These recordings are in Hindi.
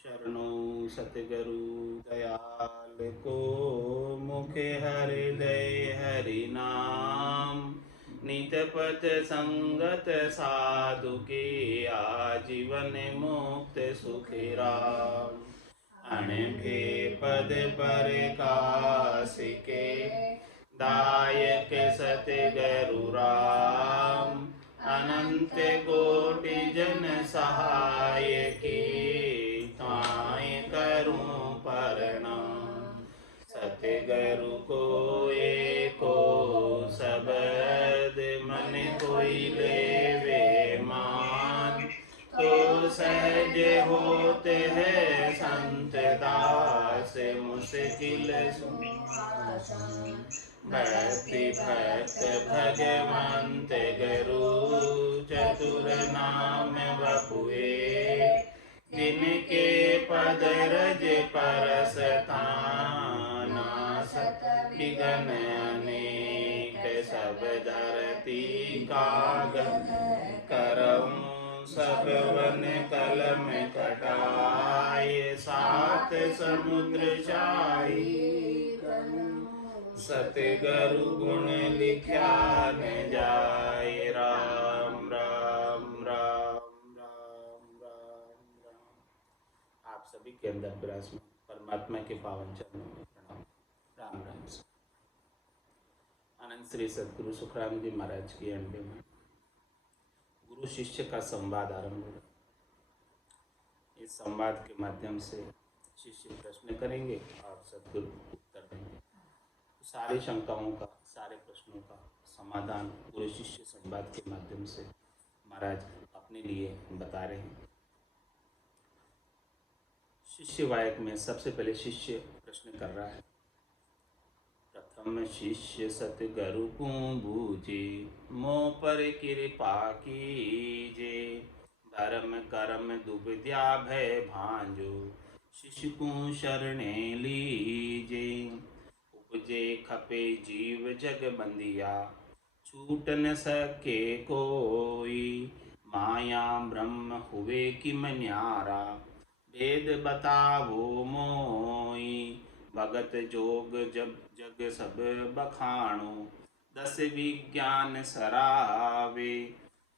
शरणों सतगुरु दयाल को, मुखे हृदय हरि नाम। नित पथ संगत साधु के, आजीवन मुक्त सुखी राम। अणभे पद पर कासिके, दायक सतगुरु राम। अनंत कोटि जन सहाय के, ताय करूं प्रणाम। सतगुरु को एको शब्द, मन कोई लेवे मान। तो सहज होते हैं संत दास, मुश्किल सुनासान। भक्ति भक्त भगवंत गुरु, चतुर नाम बपुए। जिनके पद रज परस थाना, सत विघ्न अनेक सब धरती कागज करऊं। सब वन कलम कटाए, सात समुद्र छाई। सतगुरु गुण लिख्या न जाए, राम राम राम राम राम राम। आप सभी के अंदर विराजमान परमात्मा के पावन चरणों में प्रणाम। राम राम। अनंत श्री सतगुरु सुखराम जी महाराज की अंडे में गुरु शिष्य का संवाद आरंभ हो। इस संवाद के माध्यम से शिष्य प्रश्न करेंगे और सतगुरु उत्तर देंगे। सारी शंकाओं का, सारे प्रश्नों का समाधान गुरु शिष्य संवाद के माध्यम से महाराज अपने लिए बता रहे हैं। शिष्य वायक में सबसे पहले शिष्य प्रश्न कर रहा है। प्रथम शिष्य सतगुरु को बूझे, मोह पर कृपा कीजे। धर्म कर्म दुविद्या भय भांजो, शिष्य को शरणे लीजे। उपजे खपे जीव जग बंदिया, छूट न सके कोई। माया ब्रह्म हुए किम न्यारा, वेद बतावो मोई। भगत जोग जब जग सब बखाणो, दस विज्ञान सरावे।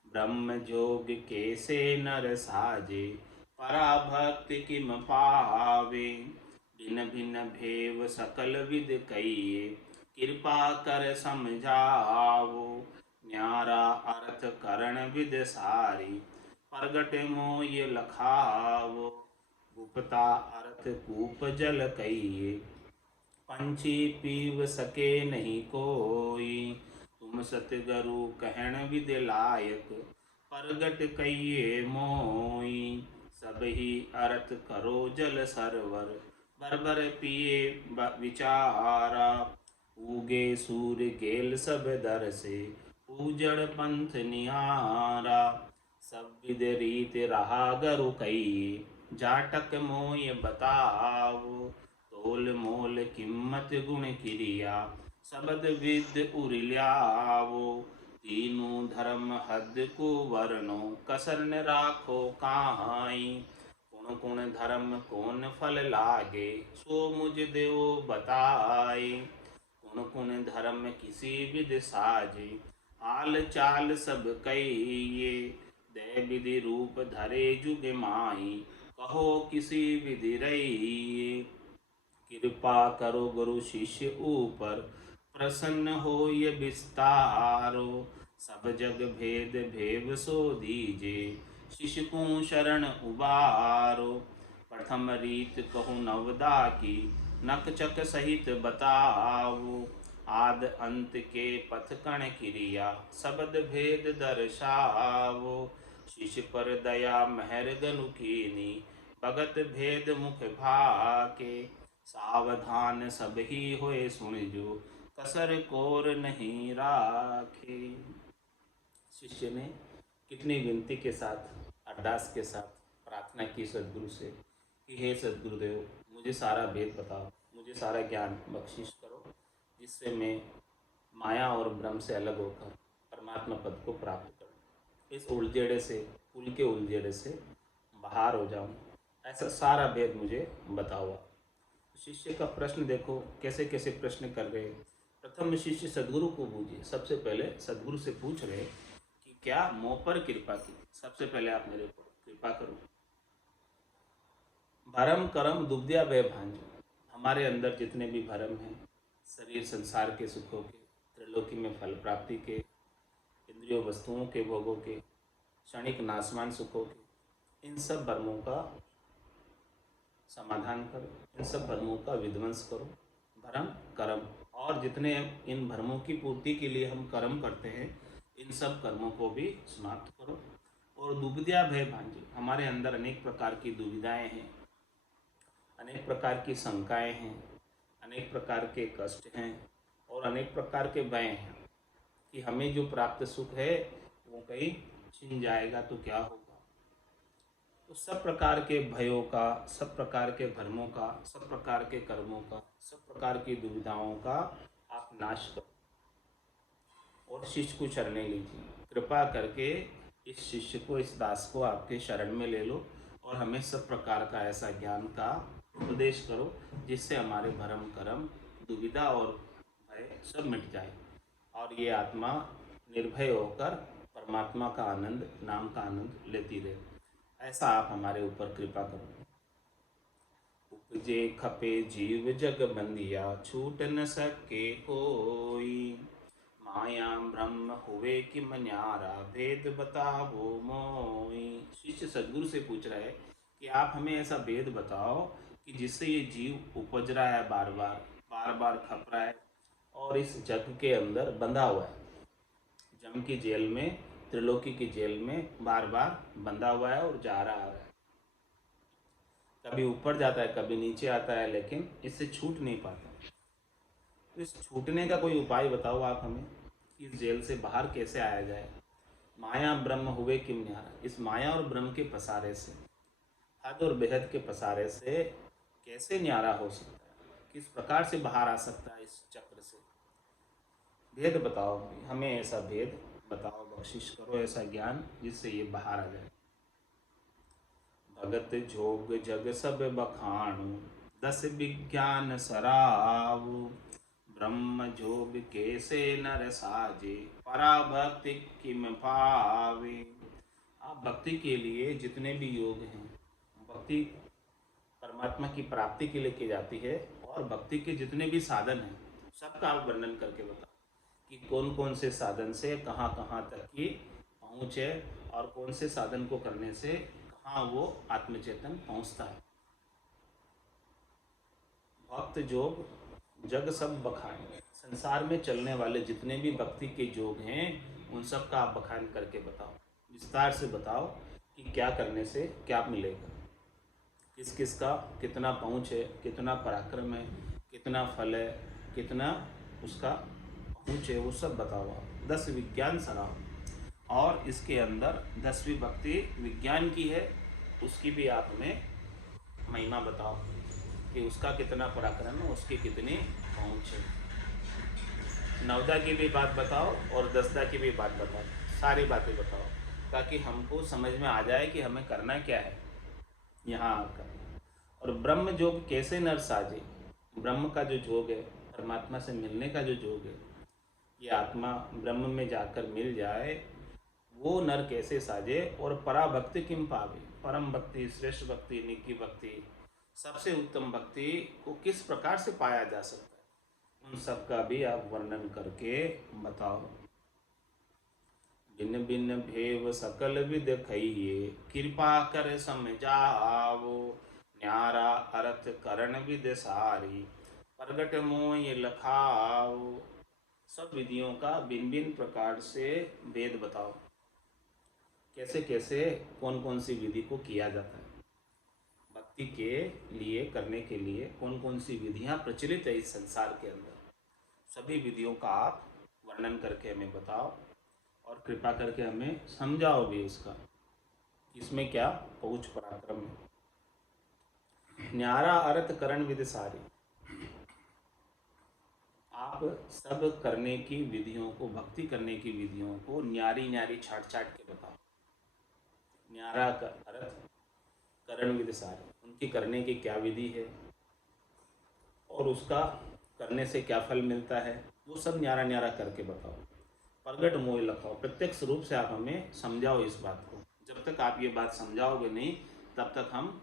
ब्रह्म जोग कैसे नर साजे, पराभक्ति किम पावे। भिन्न भिन्न भेव सकल विद कहिए, कृपा कर समझावो। न्यारा अर्थ करण विद सारी, प्रगट मोय लखावो। गुप्ता अर्थ कूप जल कहिए, पंछी पीव सके नहीं कोई। तुम सतगुरु कहण विद लायक, प्रगट कहिए मोई। सब ही अर्थ करो जल सरवर, बरबर पिए विचारा। उगे सूर्य गेल सब दर से, उजड़ पंथ निहारा। सब विद रीत रहा गरु कहिए, जाटक मोय बताओ। तोल मोल कीमत गुण क्रिया, शब्द विद उरिल्यावो। तीनों धर्म हद को वर्णो, कसर न राखो काई। कुण कुण धर्म कौन फल लागे, सो मुझ देव बताए। कुण कुण धर्म किसी विध साजे, आल चाल सब कहिए। दय विधि रूप धरे जुग माई, कहो किसी विधि रहिए। कृपा करो गुरु शिष्य ऊपर, प्रसन्न हो ये विस्तारो। सब जग भेद भेव सो दीजे, शिष्य को शरण उबारो। प्रथम रीत कहूँ नवदा की, नक चक सहित बताओ। आद अंत के पथ कण क्रिया, शब्द भेद दर्शावो। शिष्य पर दया महर गनु कीनी, भगत भेद मुख भाके। सावधान सब ही होए सुन जो, कसर कोर नहीं राखे। शिष्य ने कितनी विनती के साथ, अरदास के साथ प्रार्थना की सदगुरु से कि हे सदगुरुदेव, मुझे सारा भेद बताओ, मुझे सारा ज्ञान बख्शिश करो, जिससे मैं माया और ब्रह्म से अलग होकर परमात्मा पद को प्राप्त करूं। इस उलझेड़े से, कुल के उलझेड़े से बाहर हो जाऊं, ऐसा सारा भेद मुझे बताओ आप। शिष्य का प्रश्न देखो कैसे कैसे प्रश्न कर रहे हैं। प्रथम शिष्य सदगुरु को बूझे, सबसे पहले सदगुरु से पूछ रहे कि क्या मोह पर कृपा की, सबसे पहले आप मेरे को कृपा करो। भरम करम दुब्दिया भय भांजो, हमारे अंदर जितने भी भरम हैं, शरीर संसार के सुखों के, त्रिलोकी में फल प्राप्ति के, इंद्रियों वस्तुओं के भोगों के, क्षणिक नासमान सुखों के, इन सब भ्रमों का समाधान करो, इन सब भ्रमों का विध्वंस करो। भरम कर्म, और जितने इन भ्रमों की पूर्ति के लिए हम कर्म करते हैं, इन सब कर्मों को भी समाप्त करो। और दुविधा भय भांजो, हमारे अंदर अनेक प्रकार की दुविधाएं हैं, अनेक प्रकार की शंकाएं हैं, अनेक प्रकार के कष्ट हैं और अनेक प्रकार के भय हैं कि हमें जो प्राप्त सुख है वो कहीं छिन जाएगा तो क्या होगा। तो सब प्रकार के भयों का, सब प्रकार के भ्रमों का, सब प्रकार के कर्मों का, सब प्रकार की दुविधाओं का आप नाश करो और शिष्य को शरणे लीजिए। कृपा करके इस शिष्य को, इस दास को आपके शरण में ले लो और हमें सब प्रकार का ऐसा ज्ञान का उपदेश करो जिससे हमारे भरम कर्म दुविधा और भय सब मिट जाए और ये आत्मा निर्भय होकर परमात्मा का आनंद, नाम का आनंद लेती रहे। ऐसा आप हमारे ऊपर कृपा करो। उपजे खपे जीव जग बंदिया, छूट न सके कोई, माया ब्रह्म हुए कि मन्यारा, भेद बताओ मोई। शिष्य सदगुरु से पूछ रहा है कि आप हमें ऐसा भेद बताओ कि जिससे ये जीव उपज रहा है, बार बार बार बार खप रहा है और इस जग के अंदर बंधा हुआ है, जम की जेल में, त्रिलोकी की जेल में बार बार बंधा हुआ है और जा रहा है। कभी ऊपर जाता है, कभी नीचे आता है, लेकिन इससे छूट नहीं पाता। तो इस छूटने का कोई उपाय बताओ आप हमें कि इस जेल से बाहर कैसे आया जाए। माया ब्रह्म हुए किम न्यारा, इस माया और ब्रह्म के पसारे से, हद और बेहद के पसारे से कैसे न्यारा हो सकता है, किस प्रकार से बाहर आ सकता है इस चक्र से। भेद बताओ हमें, ऐसा भेद बताओ, बख्शिश करो ऐसा ज्ञान जिससे ये बाहर आ जाए। भगत जोग जग सब बखाणु, दस विज्ञान सराव, ब्रह्म जोग कैसे नर साजे, पराभक्ति किम पावे। आप भक्ति के लिए जितने भी योग हैं, भक्ति परमात्मा की प्राप्ति के लिए की जाती है और भक्ति के जितने भी साधन हैं सबका आप वर्णन करके बताओ कि कौन कौन से साधन से कहाँ कहाँ तक की पहुँच है और कौन से साधन को करने से कहाँ वो आत्मचेतन पहुँचता है। भक्त जोग जग सब बखान, संसार में चलने वाले जितने भी भक्ति के योग हैं उन सब का आप बखान करके बताओ, विस्तार से बताओ कि क्या करने से क्या मिलेगा, किस किस का कितना पहुँच है, कितना पराक्रम है, कितना फल है, कितना उसका पहुँच है, वो सब बताओ आप। 10 विज्ञान सराव, और इसके अंदर 10वीं भक्ति विज्ञान की है, उसकी भी आप हमें महिमा बताओ कि उसका कितना पराक्रम है, उसकी कितनी पहुँच है। 9दा की भी बात बताओ और 10दा की भी बात बताओ, सारी बातें बताओ ताकि हमको समझ में आ जाए कि हमें करना क्या है यहाँ आकर। और ब्रह्म जोग कैसे नर साजे, ब्रह्म का जो जोग है, परमात्मा से मिलने का जो जोग है, ये आत्मा ब्रह्म में जाकर मिल जाए, वो नर कैसे साजे। और पराभक्ति किम पावे, परम भक्ति, श्रेष्ठ भक्ति, निकी भक्ति, सबसे उत्तम भक्ति को किस प्रकार से पाया जा सकता है, उन सब का भी आप वर्णन करके बताओ। भिन्न भिन्न भेव सकल विद खइए, कृपा कर समझावो, न्यारा अर्थ करण विद सारी, प्रगट मोय लखाओ। सब विधियों का भिन्न भिन्न प्रकार से भेद बताओ, कैसे कैसे कौन कौन सी विधि को किया जाता है, भक्ति के लिए करने के लिए कौन कौन सी विधियां प्रचलित है इस संसार के अंदर, सभी विधियों का आप वर्णन करके हमें बताओ और कृपा करके हमें समझाओ भी उसका, इसमें क्या पहुँच पराक्रम है। न्यारा अर्थ करण विधि सारी, आप सब करने की विधियों को, भक्ति करने की विधियों को न्यारी न्यारी छाट छाट के बताओ। न्यारा का अर्थ करण विधि सार, उनकी करने की क्या विधि है और उसका करने से क्या फल मिलता है, वो सब न्यारा न्यारा करके बताओ। प्रगट मोह लखाओ, प्रत्यक्ष रूप से आप हमें समझाओ इस बात को। जब तक आप ये बात समझाओगे नहीं, तब तक हम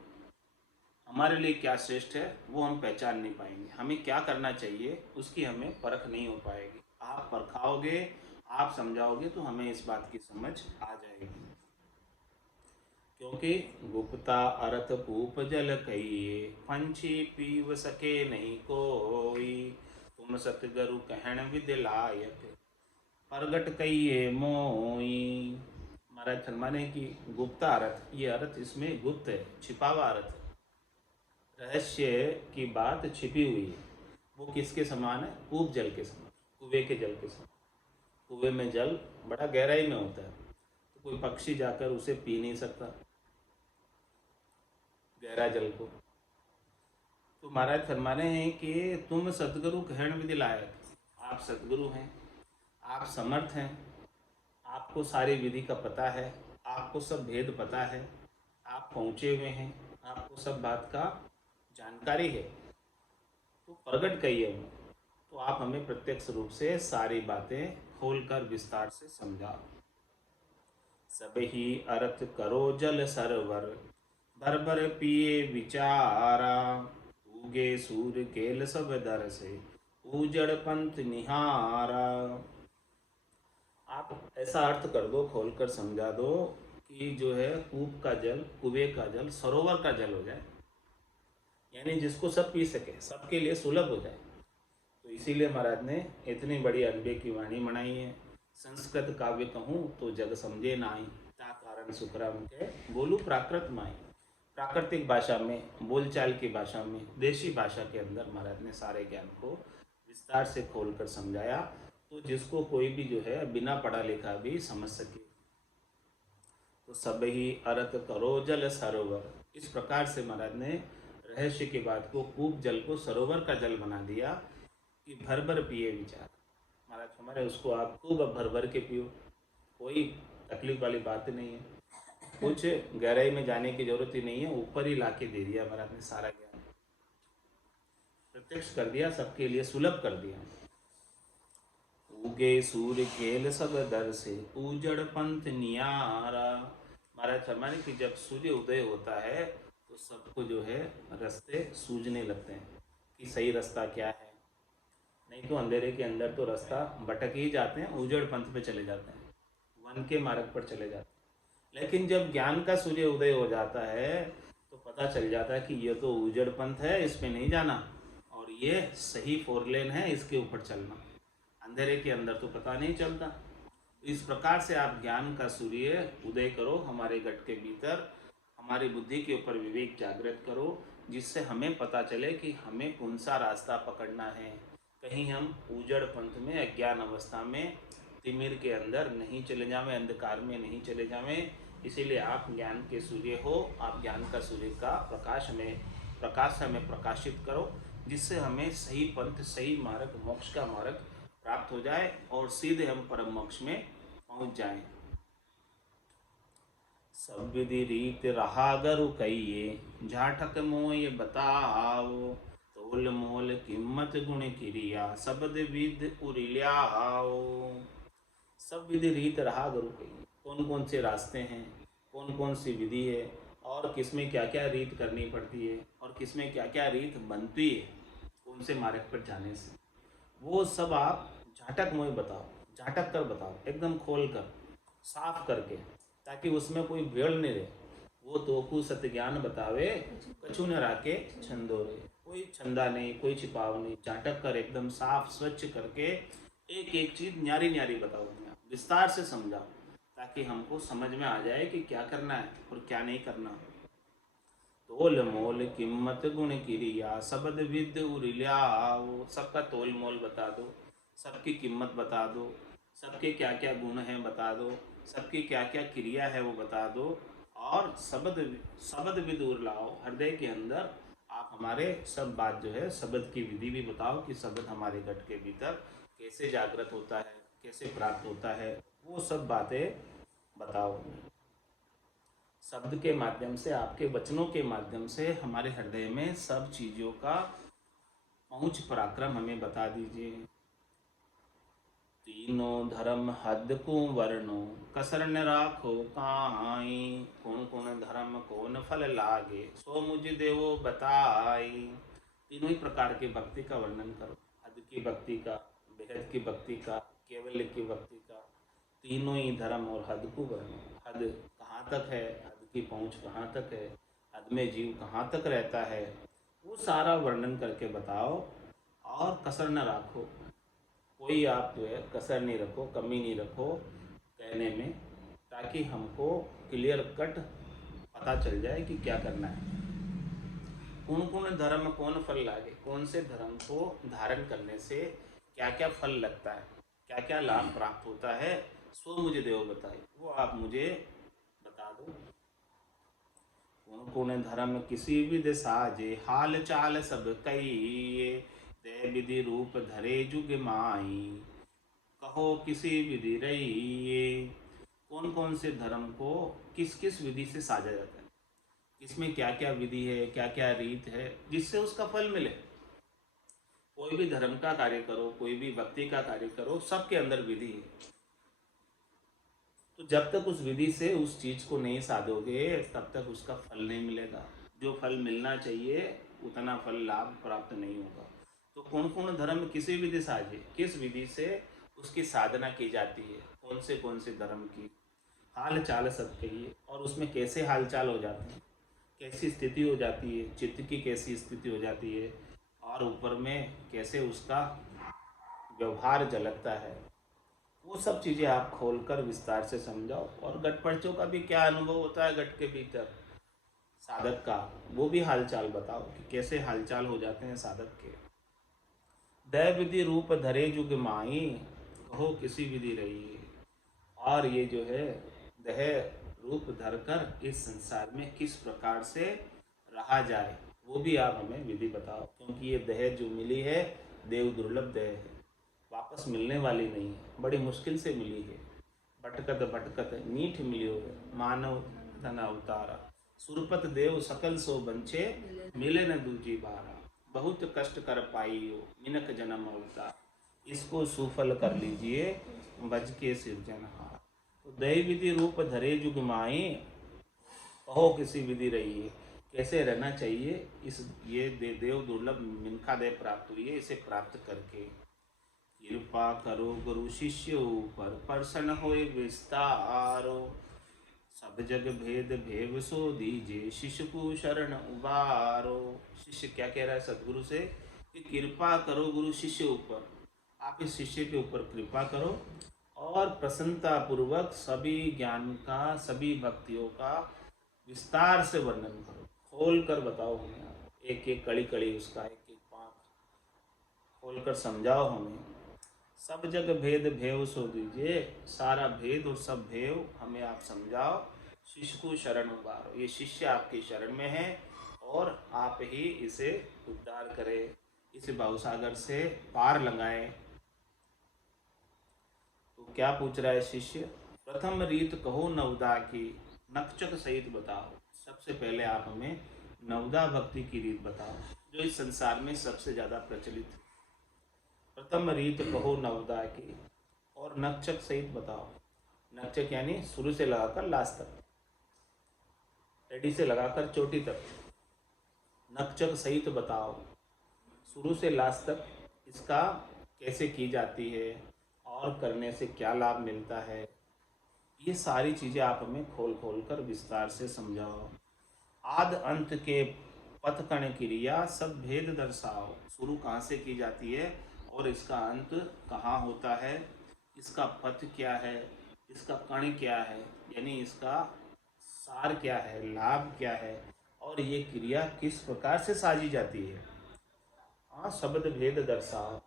हमारे लिए क्या श्रेष्ठ है वो हम पहचान नहीं पाएंगे। हमें क्या करना चाहिए उसकी हमें परख नहीं हो पाएगी। आप परखाओगे, आप समझाओगे तो हमें इस बात की समझ आ जाएगी। क्योंकि गुप्ता अर्थ कूप जल कहिए, पंछी पीव सके नहीं कोई। तुम सतगुरु कहन विधि लायक, प्रगट कहिए मोई। महाराज फरमाने की गुप्ता अर्थ, ये अर्थ इसमें गुप्त है, छिपा हुआ अर्थ, रहस्य की बात छिपी हुई है। वो किसके समान है? कूप जल के समान, कुएं के जल के समान। कुएं में जल बड़ा गहराई में होता है, तो कोई पक्षी जाकर उसे पी नहीं सकता गहरा जल को। तो महाराज फरमाने हैं कि तुम सतगुरु कहण विधि लायक, आप सतगुरु हैं, आप समर्थ हैं, आपको सारी विधि का पता है, आपको सब भेद पता है, आप पहुँचे हुए हैं, आपको सब बात का जानकारी है, तो प्रगट कहिए हमें। तो आप हमें प्रत्यक्ष रूप से सारी बातें खोलकर विस्तार से समझाओ। सब ही अर्थ करो जल सरवर, भर भर पिए विचारा। उगे सूर्य केल सब दर से, उजड़ पंथ निहारा। आप ऐसा अर्थ कर दो, खोलकर समझा दो कि जो है कूप का जल, कुएं का जल सरोवर का जल हो जाए, यानी जिसको सब पी सके, सबके लिए सुलभ हो जाए। तो इसीलिए महाराज ने इतनी बड़ी अनबे की वाणी बनाई है। संस्कृत काव्य कहूँ तो जग समझे नाई, ता कारण सुखराम के बोलू प्राकृत माई। प्राकृतिक भाषा में, बोलचाल की भाषा में, देशी भाषा के अंदर महाराज ने सारे ज्ञान को विस्तार से खोलकर समझाया, तो जिसको कोई भी जो है बिना पढ़ा लिखा भी समझ सके। तो सब ही अर्थ करो जल सरोवर, इस प्रकार से महाराज ने रहस्य की बात को, कूप जल को सरोवर का जल बना दिया कि भर भर पिए विचार। महाराज हमारे उसको आप खूब भर भर के पियो, कोई तकलीफ वाली बात नहीं है, कुछ गहराई में जाने की जरूरत ही नहीं है, ऊपर ही लाके दे दिया महाराज ने सारा ज्ञान, प्रत्यक्ष कर दिया, सबके लिए सुलभ कर दिया। उगे सूर्य केल सब दर से, उजड़ पंथ नियारा। महाराज फरमाने कि जब सूर्य उदय होता है तो सबको जो है रास्ते सूझने लगते हैं कि सही रास्ता क्या है। नहीं तो अंधेरे के अंदर तो रास्ता भटक ही जाते हैं, उजड़ पंथ पे चले जाते हैं, वन के मार्ग पर चले जाते हैं। लेकिन जब ज्ञान का सूर्य उदय हो जाता है तो पता चल जाता है कि ये तो उजड़ पंथ है, इस पे नहीं जाना, और ये सही फोर लेन है, इसके ऊपर चलना। अंधेरे के अंदर तो पता नहीं चलता। इस प्रकार से आप ज्ञान का सूर्य उदय करो हमारे गट के भीतर, हमारी बुद्धि के ऊपर विवेक जागृत करो, जिससे हमें पता चले कि हमें कौन सा रास्ता पकड़ना है। कहीं हम उजड़ पंथ में, अज्ञान अवस्था में, तिमिर के अंदर नहीं चले जावें, अंधकार में नहीं चले जावें। इसीलिए आप ज्ञान के सूर्य हो, आप ज्ञान का सूर्य का प्रकाश हमें प्रकाशित करो, जिससे हमें सही पंथ, सही मार्ग, मोक्ष का मार्ग प्राप्त हो जाए और सीधे हम परम मोक्ष में पहुंच जाएं। सब विधि रीत रहा गरु कहिए, झाठक मोय बताओ। तोल मोल कीमत गुण क्रिया, शब्द विध उरिल्याओ। सब विधि रीत रहा गुरु कहिए, कौन कौन से रास्ते हैं, कौन कौन सी विधि है, और किसमें क्या क्या रीत करनी पड़ती है, और किसमें क्या क्या रीत बनती है कौन से मार्ग पर जाने से, वो सब आप झाटक मोह बताओ, झाटक कर बताओ, एकदम खोल कर, साफ करके, ताकि उसमें कोई वेड़ नहीं रहे। वो तोकू सत्य ज्ञान बतावे, कछु न राके छंदो रे। कोई छंदा नहीं, कोई छिपाव नहीं, झाटक कर एकदम साफ स्वच्छ करके एक एक चीज न्यारी न्यारी बताओ, विस्तार से समझाओ, ताकि हमको समझ में आ जाए कि क्या करना है और क्या नहीं करना। तोल मोल कीमत गुण क्रिया, शब्द विद उरिल्याओ। सबका तोल मोल बता दो, सबकी कीमत बता दो, सबके क्या क्या गुण हैं बता दो, सबकी क्या क्या क्रिया है वो बता दो, और शब्द शब्द विद उरलाओ, हृदय के अंदर आप हमारे सब बात जो है शब्द की विधि भी बताओ कि शब्द हमारे घट के भीतर कैसे जागृत होता है, कैसे प्राप्त होता है, वो सब बातें बताओ। शब्द के माध्यम से, आपके वचनों के माध्यम से हमारे हृदय में सब चीज़ों का पहुँच पराक्रम हमें बता दीजिए। तीनों धर्म हद को वर्णो, कसर न राखो काई। कौन कौन धर्म कौन फल लागे, सो मुझ देवो बताई। तीनों ही प्रकार के भक्ति का वर्णन करो। हद की भक्ति का, बेहद की भक्ति का, केवल की भक्ति का। तीनों ही धर्म और हद को वर्णो। हद कहाँ तक है, हद की पहुँच कहाँ तक है, हद में जीव कहाँ तक रहता है, वो सारा वर्णन करके बताओ। और कसर न राखो, कोई आप जो है कसर नहीं रखो, कमी नहीं रखो कहने में, ताकि हमको क्लियर कट पता चल जाए कि क्या करना है। कौन कौन धर्म कौन फल लागे, कौन से धर्म को धारण करने से क्या क्या फल लगता है, क्या क्या लाभ प्राप्त होता है, सो मुझे देव बताए, वो आप मुझे बता दो। कौन कौन धर्म किसी विधि साजे, हाल चाल सब कही। दे विधि रूप धरे जुग माई, कहो किसी विधि रही। कौन कौन से धर्म को किस किस विधि से साजा जाता है, इसमें क्या क्या विधि है, क्या क्या रीत है, जिससे उसका फल मिले। कोई भी धर्म का कार्य करो, कोई भी भक्ति का कार्य करो, सबके अंदर विधि है। तो जब तक उस विधि से उस चीज को नहीं साधोगे, तब तक उसका फल नहीं मिलेगा। जो फल मिलना चाहिए उतना फल लाभ प्राप्त नहीं होगा। तो कौन कौन धर्म किसी विधि साजे, किस विधि से उसकी साधना की जाती है, कौन से धर्म की। हाल चाल सब कहिए, और उसमें कैसे हाल चाल हो जाते हैं, कैसी स्थिति हो जाती है, चित्त की कैसी स्थिति हो जाती है, और ऊपर में कैसे उसका व्यवहार झलकता है, वो सब चीज़ें आप खोलकर विस्तार से समझाओ। और गटपर्चों का भी क्या अनुभव होता है गट के भीतर साधक का, वो भी हालचाल बताओ कि कैसे हालचाल हो जाते हैं साधक के। दय विधि रूप धरे जुग माई, कहो किसी विधि रही। और ये जो है दह रूप धरकर इस संसार में किस प्रकार से रहा जाए, वो भी आप हमें विधि बताओ। क्योंकि ये दह जो मिली है देव दुर्लभ दह है, वापस मिलने वाली नहीं है, बड़ी मुश्किल से मिली है। भटकत भटकत मीठ मिलियो है, मानव धन अवतारा। सुरपत देव सकल सो बंचे, मिले न दूजी बारा। बहुत कष्ट कर पाइयो, मिनक जन्म अवतार। इसको सुफल कर लीजिए, बज के सिरजनहार। तो दय विधि रूप धरे जुग माई, कहो किसी विधि रही है। कैसे रहना चाहिए, इस ये देव दुर्लभ मिनखा दे प्राप्त हुई है, इसे प्राप्त करके कृपा करो गुरु शिष्य ऊपर, प्रसन्न होए विस्तारो। सब जग भेद भेव सो दीजिए, शिष्य को शरण उबारो। शिष्य क्या कह रहा है सदगुरु से कि कृपा करो गुरु शिष्य ऊपर, आप इस शिष्य के ऊपर कृपा करो और प्रसन्नता पूर्वक सभी ज्ञान का, सभी भक्तियों का विस्तार से वर्णन करो, खोल कर बताओ हमें। आप एक एक कड़ी कड़ी उसका एक एक पाठ खोल कर समझाओ हमें। सब जग भेद भेव सो दीजिए, सारा भेद और सब भेव हमें आप समझाओ। शिष्य को शरण उबारो, ये शिष्य आपकी शरण में है और आप ही इसे उद्धार करें, इसे भवसागर से पार लगाएं। तो क्या पूछ रहा है शिष्य, प्रथम रीत कहो नवदा की, नक्षक सहित बताओ। सबसे पहले आप हमें नवदा भक्ति की रीत बताओ, जो इस संसार में सबसे ज़्यादा प्रचलित है। प्रथम रीत कहो नवदा की, और नक्षक सहित बताओ। नक्षक यानी शुरू से लगाकर लास्ट तक, एडी से लगाकर चोटी तक, नक्षक सहित बताओ। शुरू से लास्ट तक इसका कैसे की जाती है और करने से क्या लाभ मिलता है, ये सारी चीज़ें आप हमें खोल खोल कर विस्तार से समझाओ। आद अंत के पथ कण क्रिया सब भेद दर्शाओ। शुरू कहाँ से की जाती है और इसका अंत कहाँ होता है, इसका पथ क्या है, इसका कण क्या है, यानी इसका सार क्या है, लाभ क्या है, और ये क्रिया किस प्रकार से साजी जाती है। हाँ, शब्द भेद दर्शाओ।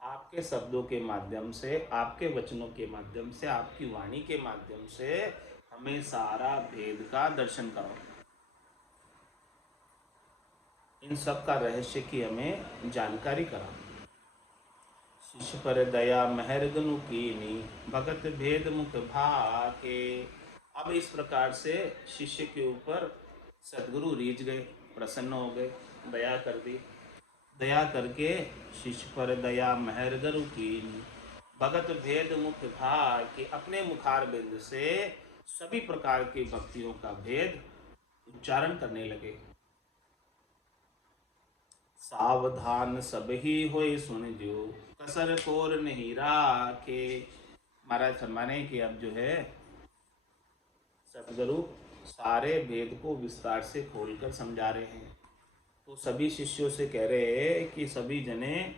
आपके शब्दों के माध्यम से, आपके वचनों के माध्यम से, आपकी वाणी के माध्यम से हमें सारा भेद का दर्शन करो। इन सब का रहस्य की हमें जानकारी कराओ। शिष्य पर दया मेहर गनु कीनी, भगत भेद मुख भाके। अब इस प्रकार से शिष्य के ऊपर सदगुरु रीझ गए, प्रसन्न हो गए, दया कर दी। दया करके शिष्य पर दया महर गरु कीन, भगत भेद मुख भाग, कि अपने मुखार बिंद से सभी प्रकार की भक्तियों का भेद उच्चारण करने लगे। सावधान सब ही होए सुन जो, कसर कोर नहीं राखे। महाराज फरमाने कि अब जो है सदगुरु सारे वेद को विस्तार से खोलकर समझा रहे हैं। तो सभी शिष्यों से कह रहे हैं कि सभी जने,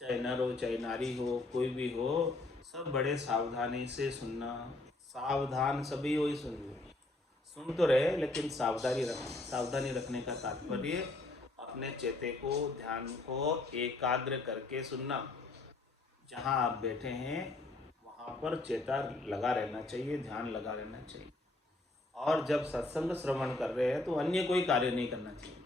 चाहे नर हो चाहे नारी हो, कोई भी हो, सब बड़े सावधानी से सुनना। सावधान सभी हो ही सुन तो रहे, लेकिन सावधानी रखने का तात्पर्य अपने चेते को, ध्यान को एकाग्र करके सुनना। जहाँ आप बैठे हैं वहाँ पर चेता लगा रहना चाहिए, ध्यान लगा रहना चाहिए। और जब सत्संग श्रवण कर रहे हैं तो अन्य कोई कार्य नहीं करना चाहिए।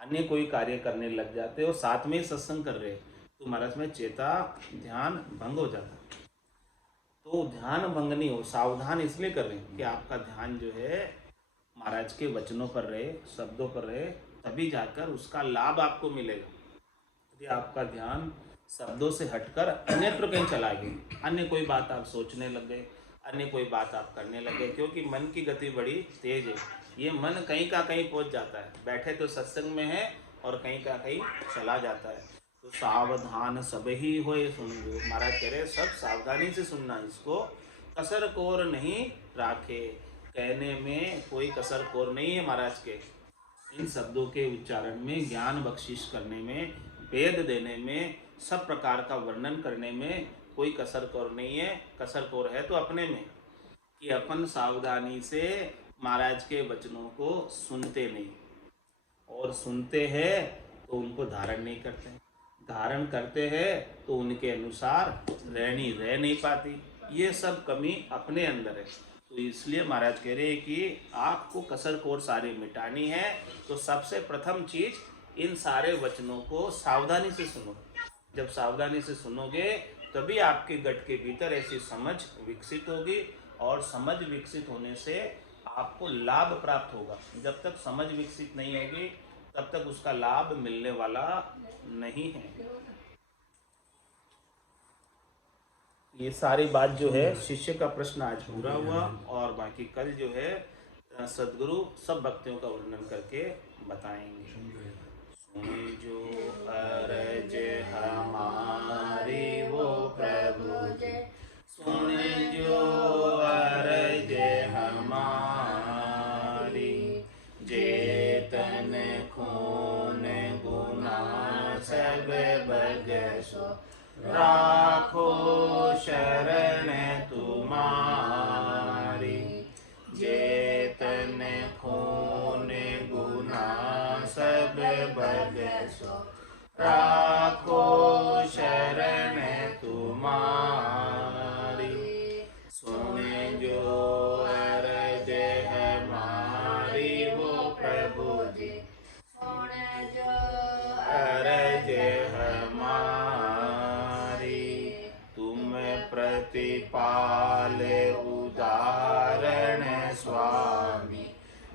अन्य कोई कार्य करने लग जाते और साथ में ही सत्संग कर रहे तो महाराज में चेता ध्यान भंग हो जाता। तो ध्यान भंग नहीं हो, सावधान इसलिए कर रहे हैं कि आपका ध्यान जो है महाराज के वचनों पर रहे, शब्दों पर रहे, तभी जाकर उसका लाभ आपको मिलेगा। यदि आपका ध्यान शब्दों से हटकर अन्यत्र कहीं चला गया, अन्य कोई बात आप सोचने लग गए, अन्य कोई बात आप करने लगे, क्योंकि मन की गति बड़ी तेज है। ये मन कहीं का कहीं पहुंच जाता है, बैठे तो सत्संग में है और कहीं का कहीं चला जाता है। तो सावधान सब ही होए सुन जो, महाराज कह रहे सब सावधानी से सुनना, इसको कसर कोर नहीं राखे। कहने में कोई कसर कोर नहीं है महाराज के। इन शब्दों के उच्चारण में, ज्ञान बख्शिश करने में, वेद देने में, सब प्रकार का वर्णन करने में कोई कसर कोर नहीं है। कसर कोर है तो अपने में, कि अपन सावधानी से महाराज के वचनों को सुनते नहीं, और सुनते हैं तो उनको धारण नहीं करते, धारण करते हैं तो उनके अनुसार रहनी रह नहीं पाती। ये सब कमी अपने अंदर है। तो इसलिए महाराज कह रहे हैं कि आपको कसर कोर सारी मिटानी है, तो सबसे प्रथम चीज इन सारे वचनों को सावधानी से सुनो। जब सावधानी से सुनोगे तभी आपके गट के भीतर ऐसी समझ विकसित होगी, और समझ विकसित होने से आपको लाभ प्राप्त होगा। जब तक समझ विकसित नहीं होगी तब तक उसका लाभ मिलने वाला नहीं है। ये सारी बात जो है शिष्य का प्रश्न आज पूरा हुआ, और बाकी कल जो है सदगुरु सब भक्तियों का वर्णन करके बताएंगे। सुन जो अरज हमारी वो प्रभु जी, सुन जो अरज हमारी, जेतन खून गुना सब बगसो, राखो शरण तुम्हारी। जेतन खून गुना सब बगसो, राखो शरण तुम्हारी। सुन जो अरज हमारी वो प्रभु जी, सुन जो अरज हमारी। तुम प्रतिपाल उदाहरण स्वामी,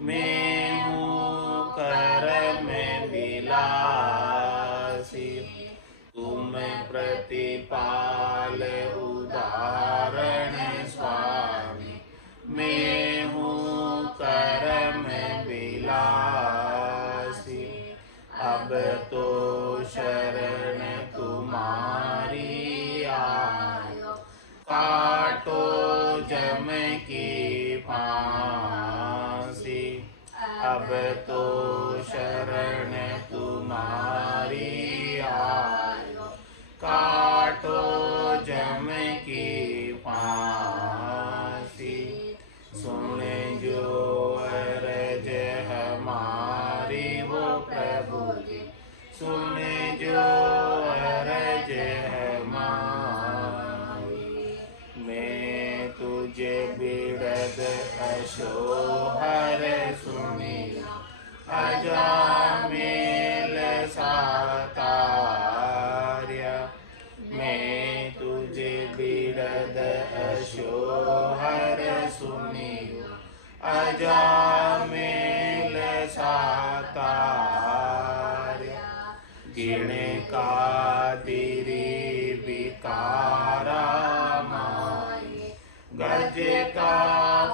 मैं हूँ करम बिलासी। तुम प्रतिपाल उदाहरण स्वामी, मैं हूँ करम बिलासी। अब तो शरण तुम्हारी आयो, काटो जम की फांसी। अब तो शरण तुम्हारी आयो, काटो जम की फांसी। सुन जो अरज हमारी वो प्रभु जी, सुन जो अरज हमारी। मैं तुझे बिरद अशोहर सुनिया, अजामिल सातार्या। मैं तुझे बिरद अशोहर सुनिया, अजामिल सातार्य गिण का तिरी विकारा माये गज का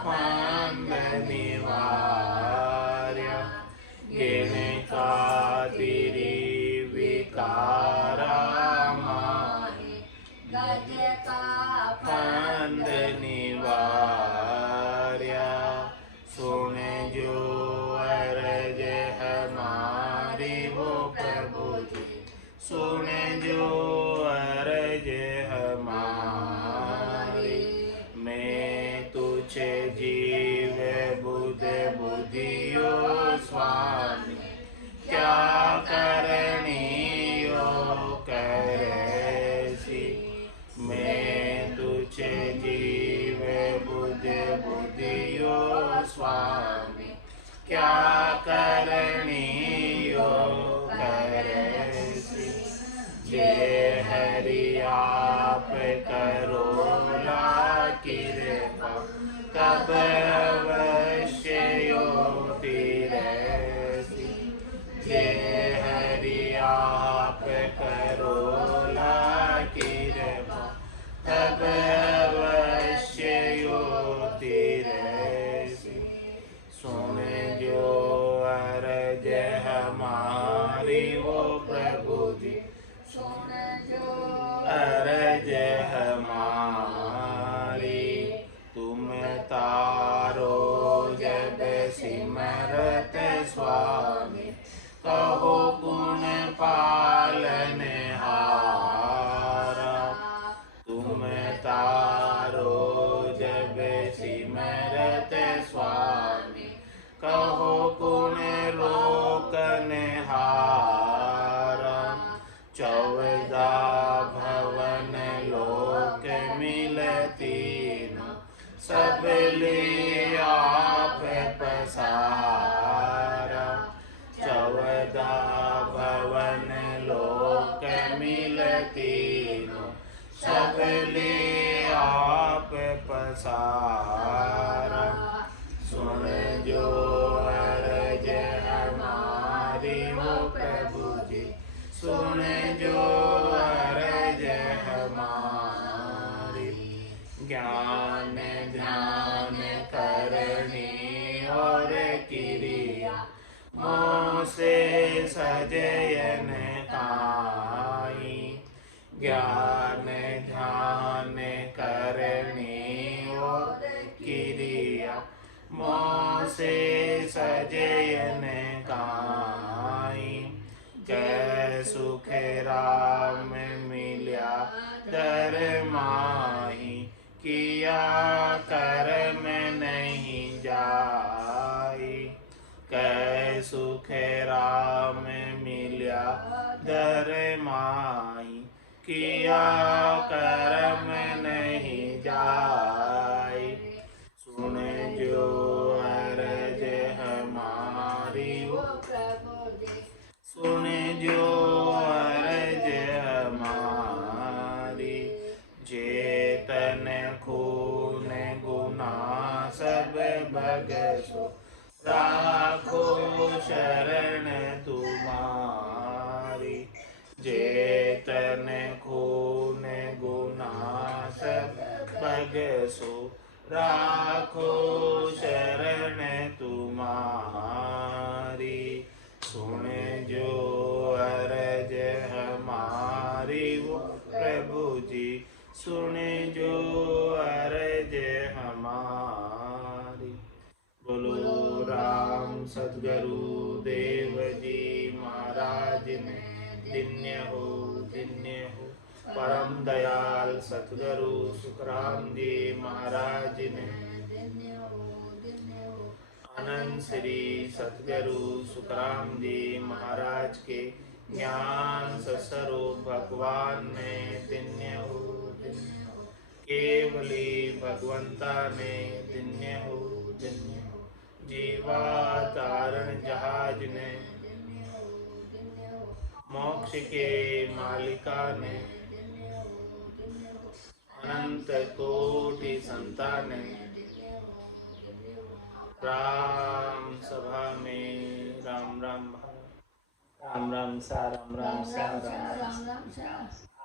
फंद निवार्य गिण का तिरी विकारा माये गज का फंद निवार्य सुन जो अरज हमारी वो प्रभु जी सुन जो अरज हमारी मैं तुझे जीव बुध बुधियो स्वामी क्या करणियो करसी मैं तुझे जीव बुध बुधियो स्वामी क्या करणियो करसी जय हरि आप करोला कृपा तब अवश्य योति रहसी जय हरि आप करोला कृपा तब अवश्य योति रहसी सुन जो अरज हमारी वो प्रभु जी सुन जो अरज हमारी तुम तारो जब सिमरत स्वामी कहो गुण पालन हारा तुम तारो जब सिमरत स्वामी कहो गुण लोकन हारा 14 भवन लोक मिलती न सब ले आप पसारा 14 भवन लोक मिलती न सब ले आप पसारा सुन जो अरज हमारी वो प्रभु जी सुन जो अरज हमारी ज्ञान ध्यान करनी और क्रिया मोह से सजयन काई ज्ञान ध्यान करनी और क्रिया मोह से सजयन काई कै सुख राम मिल्या दर माही किया कर्म नहीं जाई कै सुख राम मिल्या दर माही किया कर्म नहीं जाई सुन जो अरज हमारी वो प्रभु जी सुन जो अरज हमारी चेतन खून गुना सब भगसो राखो शरण तुम्हारी चेतन खून गुना सब भगसो राखो शरण तुम्हारी सुन जो अरज हमारी वो प्रभु जी सुन जो अरज हमारी बोलो राम सद्गुरु देव जी महाराज ने धन्य हो परम दयाल सतगुरु सुखराम जी महाराज ने आनंद श्री सतगुरु सुखराम जी महाराज के ज्ञान स्वरूप भगवान ने धन्य हो केवली भगवंता ने धन्य हो जीवा तारण जहाज ने मोक्ष के मालिका ने अनंत कोटि संतान राम सभा में राम राम राम राम सा राम राम सा राम राम राम सा